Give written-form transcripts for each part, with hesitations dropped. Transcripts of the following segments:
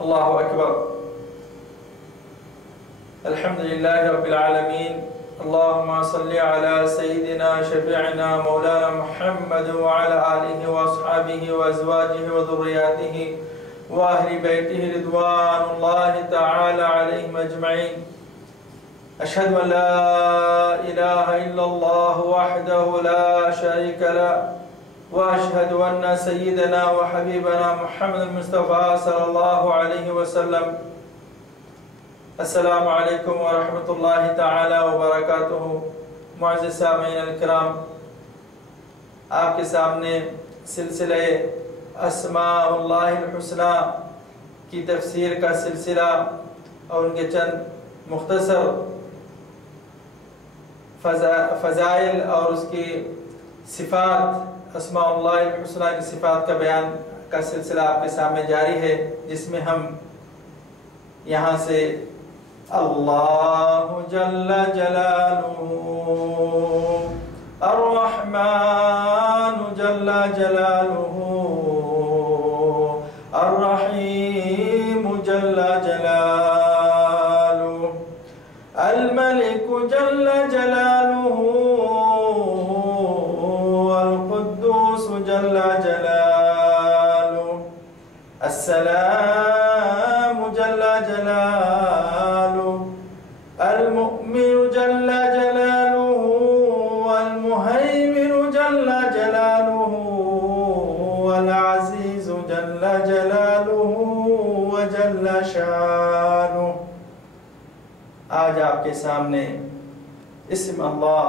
Allahu Akbar. Alhamdulillahi Rabbil Alameen. Allahumma salli ala Sayyidina Shafi'ina Mawlana Muhammad wa ala alihi wa ashabihi wa azwajihi wa dhurriyyatihi wa ahli baytihi ridwanullahi ta'ala alayhim ajma'in. Ashhadu an la ilaha illallah wahdahu la sharika lahu وأشهد أن سيدنا وحبيبنا محمد المصطفى صلى الله عليه وسلم. السلام عليكم ورحمة الله تعالى وبركاته. معزز سامعین الکرام، آپ کے سامنے سلسلہ اسماء اللہ الحسنى کی تفسیر کا سلسلہ اور ان کے چند مختصر فضائل اور اس کی صفات، اسماء اللہ الحسنى کی صفات کا بیان کا سلسلہ آپ کے سامنے جاری ہے، جس میں ہم یہاں سے اللہ جل جلالہ، الرحمن جل جلالہ، الرحیم جل جلالہ، الملک جل جلالہ، جل جلالہ، السلام جل جلالہ، المؤمن جل جلالہ، المہیمن جل جلالہ، العزیز جل جلالہ وجل شانہ. آج آپ کے سامنے اسم اللہ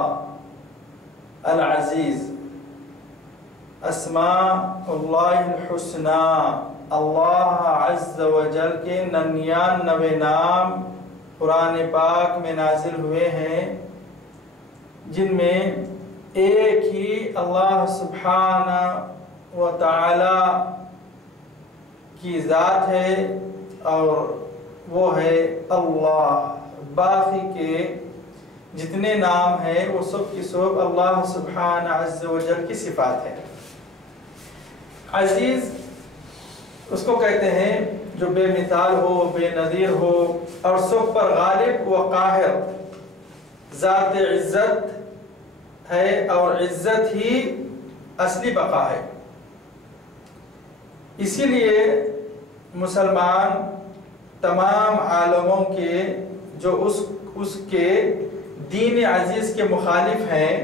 العزیز، اسماء اللہ الحسنى، اللہ عز و جل کے 99 نام قرآن پاک میں نازل ہوئے ہیں، جن میں ایک ہی اللہ سبحانہ و تعالی کی ذات ہے اور وہ ہے اللہ. باقی کے جتنے نام ہیں وہ سب کی سب اللہ سبحانہ عز و جل کی صفات ہے. عزیز اس کو کہتے ہیں جو بے مثال ہو، بے نظیر ہو اور سب پر غالب و قاہر. ذات عزت ہے اور عزت ہی اصلی بقا ہے. اسی لیے مسلمان تمام عالموں کے جو اس کے دین عزیز کے مخالف ہیں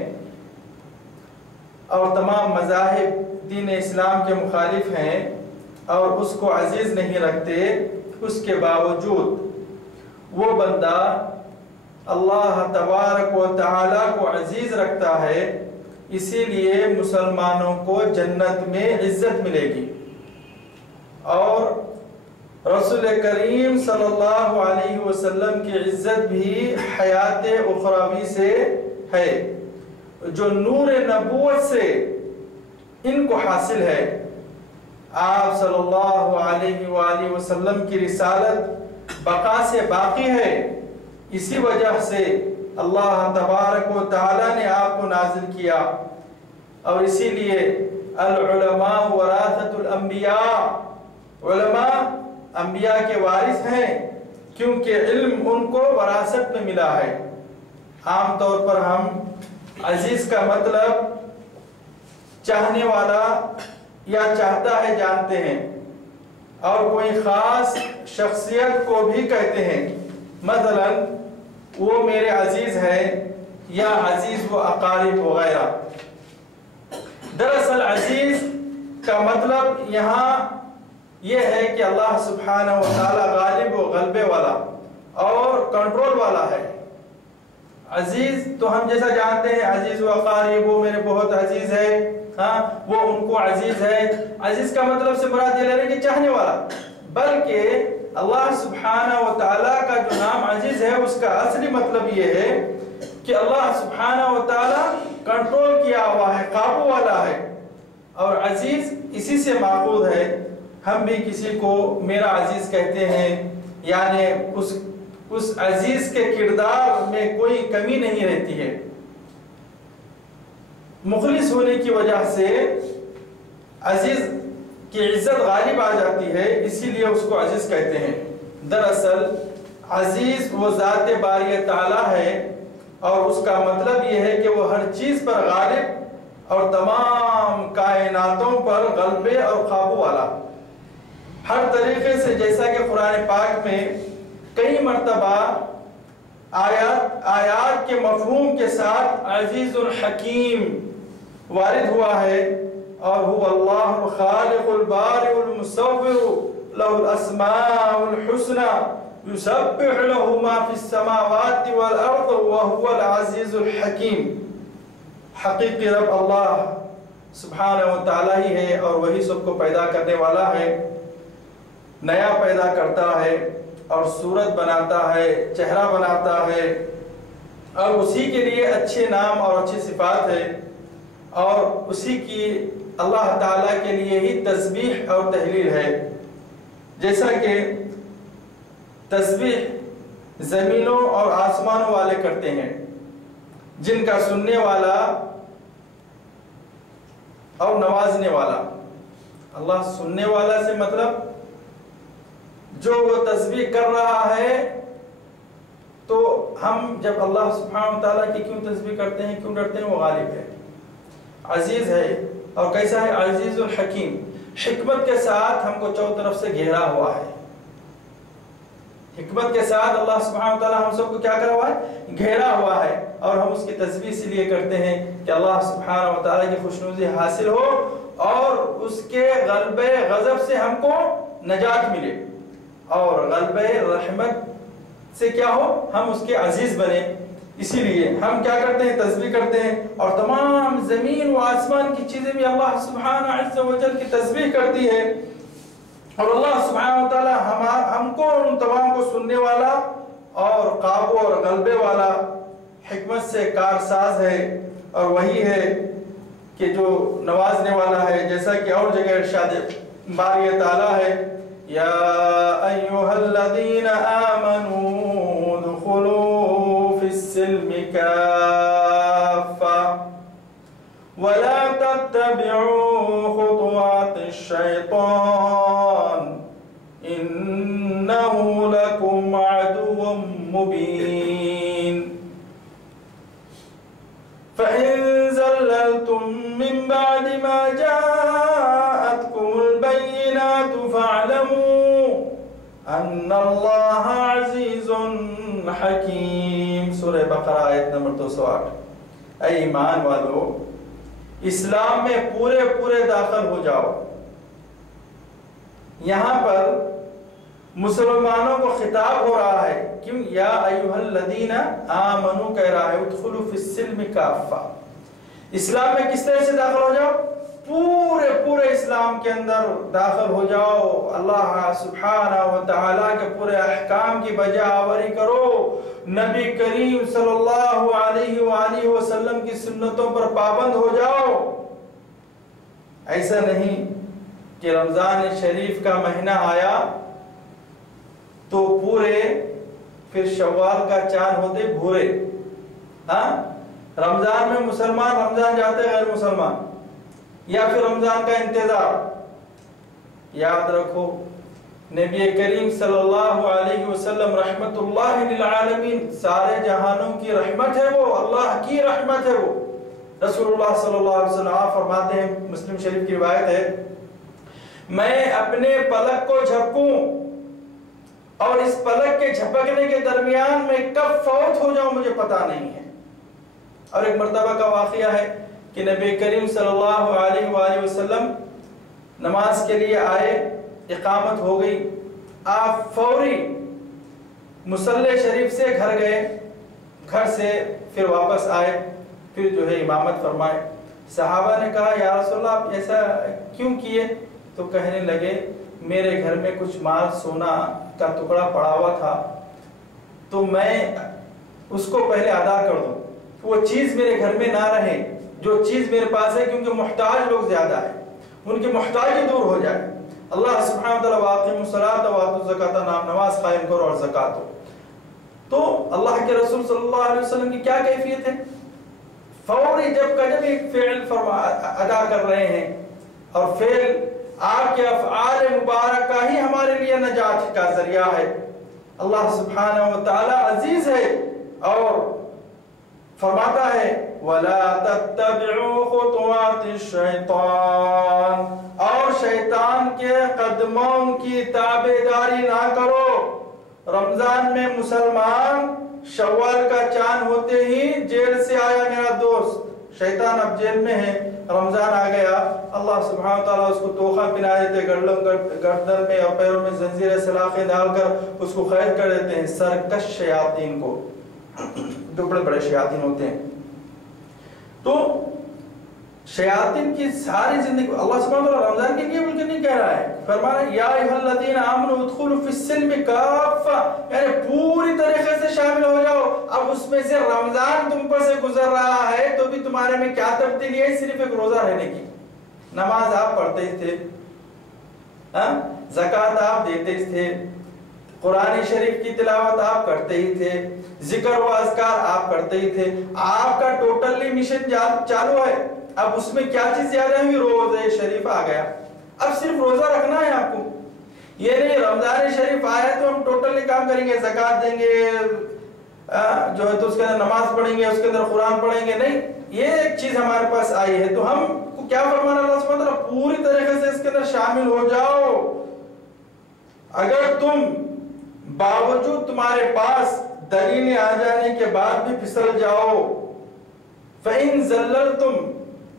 اور تمام مذاہب دین اسلام کے مخالف ہیں اور اس کو عزیز نہیں رکھتے، اس کے باوجود وہ بندہ اللہ تبارک و تعالیٰ کو عزیز رکھتا ہے. اسی لیے مسلمانوں کو جنت میں عزت ملے گی. اور رسول کریم صلی اللہ علیہ وسلم کی عزت بھی حیات اخروی سے ہے، جو نور نبوت سے ان کو حاصل ہے. آپ صلی اللہ علیہ وآلہ وسلم کی رسالت بقا سے باقی ہے. اسی وجہ سے اللہ تبارک و تعالی نے آپ کو نازل کیا. اور اسی لیے العلماء ورثۃ الانبیاء، علماء انبیاء کے وارث ہیں، کیونکہ علم ان کو وراثت میں ملا ہے. عام طور پر ہم عزیز کا مطلب چاہنے والا یا چاہتا ہے جانتے ہیں، اور کوئی خاص شخصیت کو بھی کہتے ہیں، مثلا وہ میرے عزیز ہے یا عزیز و اقارب وغیرہ. دراصل عزیز کا مطلب یہاں یہ ہے کہ اللہ سبحانہ و تعالی غالب و غلبے والا اور کنٹرول والا ہے. عزیز تو ہم جیسا جانتے ہیں عزیز و اقارب، وہ میرے بہت عزیز ہے، ہاں وہ ان کو عزیز ہے. عزیز کا مطلب سے مراد یہ نہیں کہ چاہنے والا، بلکہ اللہ سبحانہ و تعالیٰ کا جو نام عزیز ہے اس کا اصلی مطلب یہ ہے کہ اللہ سبحانہ و تعالیٰ کنٹرول کیا ہوا ہے، قابو والا ہے. اور عزیز اسی سے ماخوذ ہے. ہم بھی کسی کو میرا عزیز کہتے ہیں، یعنی اس عزیز کے کردار میں کوئی کمی نہیں رہتی ہے. مخلص ہونے کی وجہ سے عزیز کہ عزت غالب آ جاتی ہے، اسی لیے اس کو عزیز کہتے ہیں۔ دراصل عزیز وہ ذات باری تعالیٰ ہے، اور اس کا مطلب یہ ہے کہ وہ ہر چیز پر غالب اور تمام کائناتوں پر غلبے اور قابو والا ہر طریقے سے، جیسا کہ قرآن پاک میں کئی مرتبہ آیات کے مفہوم کے ساتھ عزیز الحکیم وارد ہوا ہے، اور هو اللہ الخالق البارئ المصور له الاسماء الحسنى يسبح له ما في السماوات والارض وهو العزیز الحکیم۔ حقیقی رب اللہ سبحانہ و تعالیٰ ہی ہے، اور وہی سب کو پیدا کرنے والا ہے، نیا پیدا کرتا ہے اور صورت بناتا ہے، چہرہ بناتا ہے، اور اسی کے لیے اچھے نام اور اچھی صفات ہے، اور اسی کی اللہ تعالیٰ کے لیے ہی تسبیح اور تحلیل ہے۔ جیسا کہ تسبیح زمینوں اور آسمانوں والے کرتے ہیں، جن کا سننے والا اور نوازنے والا۔ اللہ سننے والا سے مطلب جو وہ تسبیح کر رہا ہے، تو ہم جب اللہ سبحانہ وتعالیٰ کی کیوں تسبیح کرتے ہیں، کیوں ڈرتے ہیں؟ وہ غالب ہے، عزیز ہے، اور کیسا ہے؟ عزیز الحکیم، حکمت کے ساتھ ہم کو چاروں طرف سے گھیرا ہوا ہے۔ حکمت کے ساتھ اللہ سبحانہ وتعالیٰ ہم سب کو کیا کرا ہوا ہے؟ گھیرا ہوا ہے، اور ہم اس کی تسبیح اس لیے کرتے ہیں کہ اللہ سبحانہ وتعالیٰ کی خوشنودی حاصل ہو، اور اس کے غلبے غضب سے ہم کو نجات ملے، اور غلبے رحمت سے کیا ہو؟ ہم اس کے عزیز بنے۔ اسی لیے ہم کیا کرتے ہیں؟ تسبیح کرتے ہیں، اور تمام زمین و آسمان کی چیزیں بھی اللہ سبحانہ عز و جل کی تسبیح کرتی ہے، اور اللہ سبحانہ وتعالی ہم کو ان تمام کو سننے والا اور قابو اور غلبے والا، حکمت سے کارساز ہے، اور وہی ہے کہ جو نوازنے والا ہے، جیسا کہ اور جگہ ارشاد باری تعالیٰ ہے، یا ایھا الذین آمنوا ادخلوا فی السلم کافۃ ولا تتبعوا خطوات الشیطان انہ لکم عدو مبین فإن زللتم من بعد ما جاءتكم البينات فاعلموا ان اللہ عزیز حکیم۔ سورہ بقرہ آیت نمبر 208۔ اے ایمان والو، اسلام میں پورے داخل ہو جاؤ۔ یہاں پر مسلمانوں کو خطاب ہو رہا ہے، کیوں؟ یا ایھا الذین آمنو کہہ رہا ہے، ادخلوا فی السلم کافۃ۔ اسلام میں کس طرح سے داخل ہو جاؤ؟ پورے اسلام کے اندر داخل ہو جاؤ، اللہ سبحانہ و تعالیٰ کے پورے احکام کی بجا آوری کرو، نبی کریم صلی اللہ علیہ وآلہ وسلم کی سنتوں پر پابند ہو جاؤ۔ ایسا نہیں کہ رمضان شریف کا مہینہ آیا تو پھر شوال کا چاند ہوتے بھورے۔ رمضان میں مسلمان رمضان جاتے، غیر مسلمان، یا پھر رمضان کا انتظار۔ یاد رکھو، نبی کریم صلی اللہ علیہ وسلم رحمت اللہ للعالمین، سارے جہانوں کی رحمت ہے، وہ اللہ کی رحمت ہے۔ وہ رسول اللہ صلی اللہ علیہ وسلم آپ فرماتے ہیں، مسلم شریف کی روایت ہے، میں اپنے پلک کو جھپکوں اور اس پلک کے جھپکنے کے درمیان میں کب فوت ہو جاؤں مجھے پتا نہیں ہے۔ اور ایک مرتبہ کا واقعہ ہے کہ نبی کریم صلی اللہ علیہ وآلہ وسلم نماز کے لیے آئے، اقامت ہو گئی، آپ فوری مصلی شریف سے گھر گئے، گھر سے پھر واپس آئے، پھر جو ہے امامت فرمائے۔ صحابہ نے کہا، یا رسول اللہ آپ ایسا کیوں کیے؟ تو کہنے لگے، میرے گھر میں کچھ مال سونا کا ٹکڑا پڑا ہوا تھا، تو میں اس کو پہلے ادا کر دوں، وہ چیز میرے گھر میں نہ رہے جو چیز میرے پاس ہے، کیونکہ محتاج لوگ زیادہ ہیں، ان کی محتاجی دور ہو جائے۔ اللہ سبحانہ وتعالیٰ وَأَقِیمُوا الصَّلَاةَ وَآتُوا الزَّکَاةَ، نماز قائم کرو اور زکات دو۔ تو اللہ کے رسول صلی اللہ علیہ وسلم کی کیا کیفیت ہے؟ فوری جب کا جب ایک فعل ادا کر رہے ہیں، اور فعل آپ کے افعال مبارکہ ہی ہمارے لیے نجات کا ذریعہ ہے۔ اللہ سبحانہ و تعالی عزیز ہے اور فرماتا ہے وَلَا تَتَّبِعُوا خُطُوَاتِ الشَّيْطَانِ، اور شیطان کے قدموں کی تابعداری نہ کرو۔ رمضان میں مسلمان شوال کا چاند ہوتے ہی جیل سے آیا میرا دوست، شیطان اب جیل میں ہے، رمضان آ گیا، اللہ سبحانہ وتعالیٰ اس کو توخہ پہنا دیتے، گردن میں اور پیروں میں زنجیر سلاخیں ڈال کر اس کو قید کر دیتے ہیں، سرکش شیاطین کو، جو بڑے بڑے شیاطین ہوتے ہیں۔ تو شیاطین کی ساری زندگی اللہ سبحانہ وتعالیٰ رمضان کے لیے بلکہ نہیں کہہ رہا ہے، فرما رہا ہے یا ایھا الذین آمنوا ادخلوا فی السلم کافہ، یعنی پوری طریقے سے شامل ہو جاؤ۔ اب اس میں سے رمضان تم پر سے گزر رہا ہے تو بھی تمہارے میں کیا تبدیلی ہے؟ صرف ایک روزہ رہنے کی، نماز آپ پڑھتے ہی تھے، زکوٰۃ آپ دیتے ہی تھے، قرآن شریف کی تلاوت آپ کرتے ہی تھے، ذکر و اذکار آپ کرتے ہی تھے، آپ کا ٹوٹلی مشن چالو ہے۔ اب اس میں کیا چیز زیادہ ہوئی؟ روزہ شریف آ گیا، اب صرف روزہ رکھنا ہے آپ کو، یہ نہیں رمضان شریف آیا تو ہم ٹوٹلی کام کریں گے، زکوٰۃ دیں گے، جو ہے تو اس کے اندر نماز پڑھیں گے، اس کے اندر قرآن پڑھیں گے، نہیں، یہ ایک چیز ہمارے پاس آئی ہے تو ہم کو کیا فرمانا اللہ سبحانہ وتعالیٰ؟ پوری طریقے سے اس کے اندر شامل ہو جاؤ۔ اگر تم باوجود تمہارے پاس دلیلیں آ جانے کے بعد بھی پھسل جاؤ، فَإِن زَلَّلْتُمْ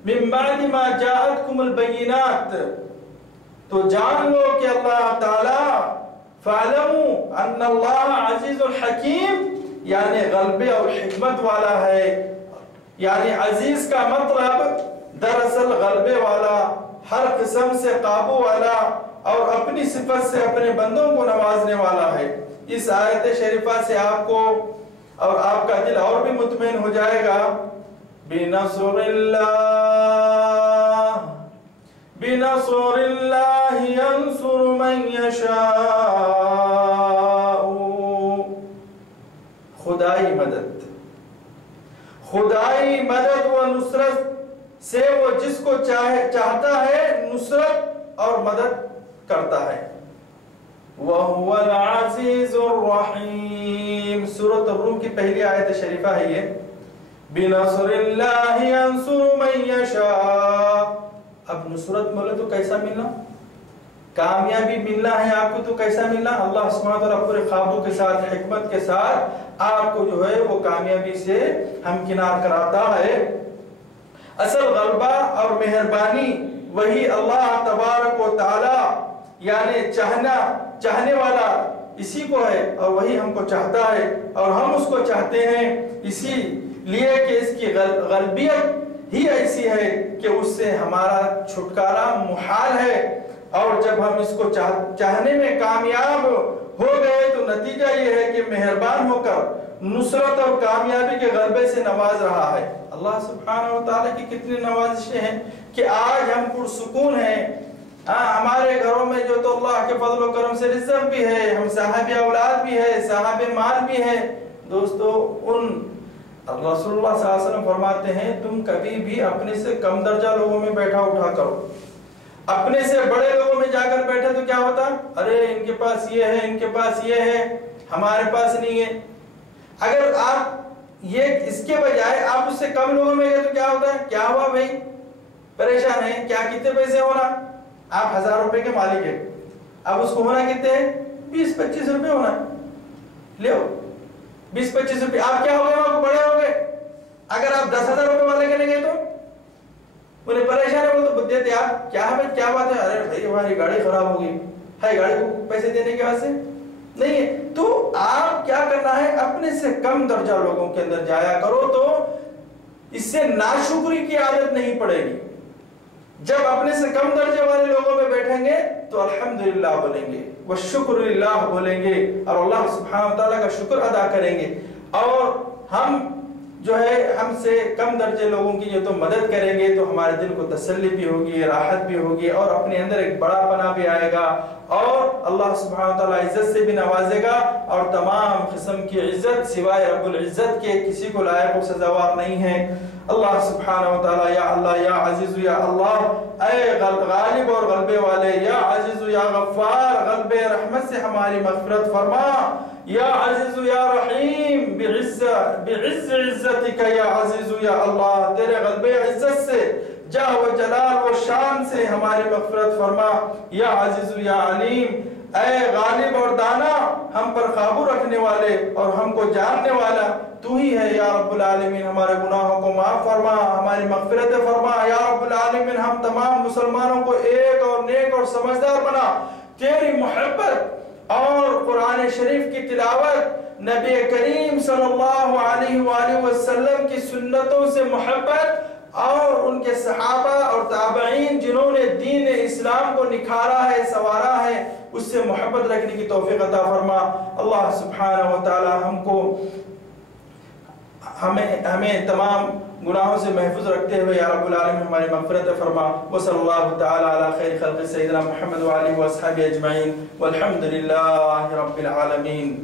مِن بَعْدِ مَا جَاءَتْكُمُ الْبَيِّنَاتِ، تو جان لو کہ اللہ تعالیٰ فَاعْلَمُوا أَنَّ اللَّهَ عَزِيزٌ الْحَكِيمٌ، یعنی غلبے اور حکمت والا ہے، یعنی عزیز کا مطلب دراصل غلبے والا، ہر قسم سے قابو والا اور اپنی صفت سے اپنے بندوں کو نوازنے والا ہے۔ اس آیت شریفہ سے آپ کو اور آپ کا دل اور بھی مطمئن ہو جائے گا۔ بِنَصْرِ اللَّهِ يَنْصُرُ مَنْ يَشَاءُ، خدائی مدد، خدائی مدد و نصرت سے وہ جس کو چاہتا ہے نصرت اور مدد کرتا ہے۔ وَهُوَ الْعَزِيزُ الرَّحِيمُ، سورۃ الروم کی پہلی آیت شریفہ ہے یہ، بِنَصْرِ اللَّهِ يَنْصُرُ مَنْ يَشَاءُ۔ اب نصرت ملے تو کیسا ملنا؟ کامیابی ملنا ہے آپ کو تو کیسا ملنا؟ اللہ سبحانہ وتعالیٰ پورے خوابوں کے ساتھ، حکمت کے ساتھ آپ کو جو ہے وہ کامیابی سے ہمکنار کراتا ہے۔ اصل غلبہ اور مہربانی وہی اللہ تبارک و تعالی، یعنی چاہنے والا اسی کو ہے اور وہی ہم کو چاہتا ہے اور ہم اس کو چاہتے ہیں، اسی لیے کہ اس کی غلبیت ہی ایسی ہے کہ اس سے ہمارا چھٹکارا محال ہے، اور جب ہم اس کو چاہنے میں کامیاب ہو گئے تو نتیجہ یہ ہے کہ مہربان ہو کر نصرت اور کامیابی کے غلبے سے نواز رہا ہے۔ اللہ سبحانہ و تعالیٰ کی کتنی نوازشیں ہیں کہ آج ہم پرسکون ہیں، ہمارے گھروں میں جو تو اللہ کے فضل و کرم سے رزق بھی ہے، ہم صاحب اولاد بھی ہے، صاحب مال بھی ہے۔ دوستو رسول اللہ صلی اللہ علیہ وسلم فرماتے ہیں تم کبھی بھی اپنے سے کم درجہ لوگوں میں بیٹھا اٹھا کرو، اپنے سے بڑے لوگوں میں جا کر بیٹھے تو کیا ہوتا؟ ارے ان کے پاس یہ ہے، ان کے پاس یہ ہے، ہمارے پاس نہیں ہے۔ اگر آپ یہ اس کے بجائے آپ اس سے کم لوگوں میں گئے تو کیا ہوتا ہے؟ کیا ہوا بھائی؟ پریشان ہیں کیا؟ کتنے پیسے ہونا؟ آپ 1000 روپے کے مالک ہیں، اب اس کو ہونا کتنے ہیں؟ 20-25 روپے ہونا ہے، لے 20-25 روپے۔ آپ کیا ہو گئے؟ آپ بڑے ہو گئے۔ اگر آپ 10,000 روپے والے کے لے گئے تو انہیں پریشان ہے، وہ تو دیتے آپ کیا ہے کیا بات ہے؟ ارے بھائی ہماری گاڑی خراب ہو گئی ہے، گاڑی کو پیسے دینے کے واسطے سے نہیں ہے۔ تو آپ کیا کرنا ہے؟ اپنے سے کم درجہ لوگوں کے اندر جایا کرو تو اس سے ناشکری کی عادت نہیں پڑے گی۔ جب اپنے سے کم درجے والے لوگوں میں بیٹھیں گے تو الحمدللہ بولیں گے، والشکر للہ بولیں گے اور اللہ سبحانہ وتعالیٰ کا شکر ادا کریں گے، اور ہم جو ہے ہم سے کم درجے لوگوں کی جو تو مدد کریں گے تو ہمارے دل کو تسلی بھی ہوگی، راحت بھی ہوگی، اور اپنے اندر ایک بڑا پنا بھی آئے گا اور اللہ سبحانہ وتعالی عزت سے بھی نوازے گا، اور تمام قسم کی عزت سوائے رب العزت کے کسی کو لائق و سزاوار نہیں ہے۔ اللہ سبحانہ وتعالی یا اللہ یا عزیز یا اللہ، اے غالب اور غلبے والے، یا عزیز یا غفار، غلب رحمت سے ہماری مغفرت فرما، یا عزیز یا رحیم، بعز عزتک یا عزیز یا اللہ، تیرے غلب عزت سے، جاہ و جلال و شان سے ہماری مغفرت فرما، یا عزیز یا علیم، اے غالب اور دانا، ہم پر قابو رکھنے والے اور ہم کو جاننے والا تو ہی ہے یا رب العالمین، ہمارے گناہوں کو معاف فرما، ہماری مغفرت فرما یا رب العالمین، ہم تمام مسلمانوں کو ایک اور نیک اور سمجھدار بنا، تیری محبت اور قرآن شریف کی تلاوت، نبی کریم صلی اللہ علیہ وآلہ وسلم کی سنتوں سے محبت، اور ان کے صحابہ اور تابعین جنہوں نے دین اسلام کو نکھارا ہے، سنوارا ہے، اس سے محبت رکھنے کی توفیق عطا فرما۔ اللہ سبحانہ وتعالی ہمیں تمام گناہوں سے محفوظ رکھتے ہوئے یا رب العالمین ہماری مغفرت فرما۔ وصلی اللہ تعالی علی خیر خلق سیدنا محمد وآلہ وصحبہ اجمعین، والحمد للہ رب العالمین۔